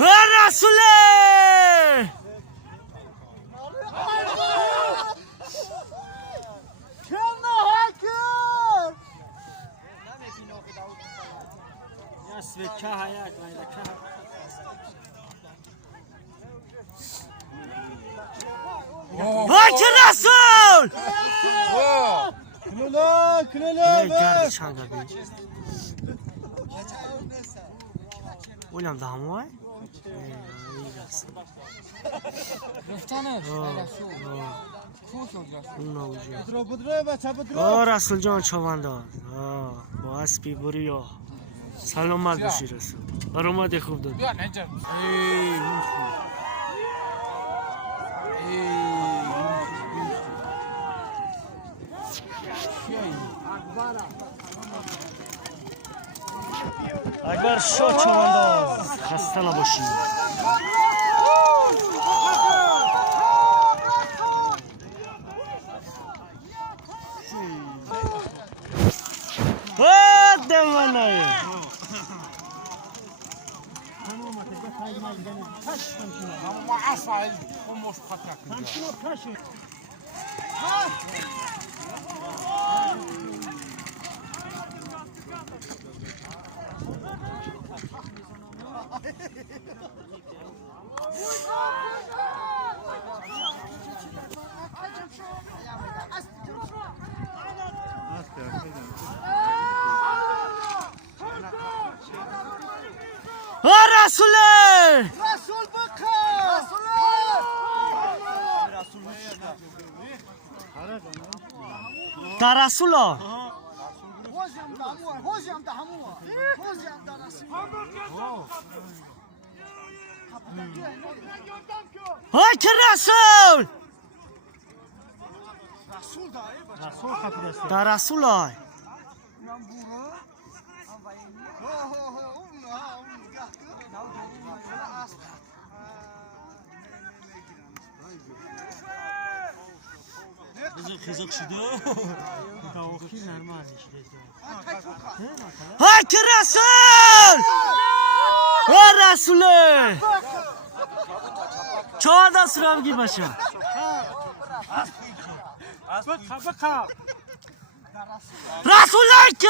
Rasule! Vay ki Rasul! Geldi çanga bir. Oğlum daha mı var? расулчон човандоз. با اسبی بریو. سلامت باشی رسول. آرامت خوب داد. اکبر شو چوانداز خسته نباشی. دمانه رسوله رسول بکن در رسوله حوزیم ده هموه حوزیم ده رسول های که رسول در رسوله خزق شده داخل نرمال شده های که رسول های رسوله چهار دست رمگی باشه رسول که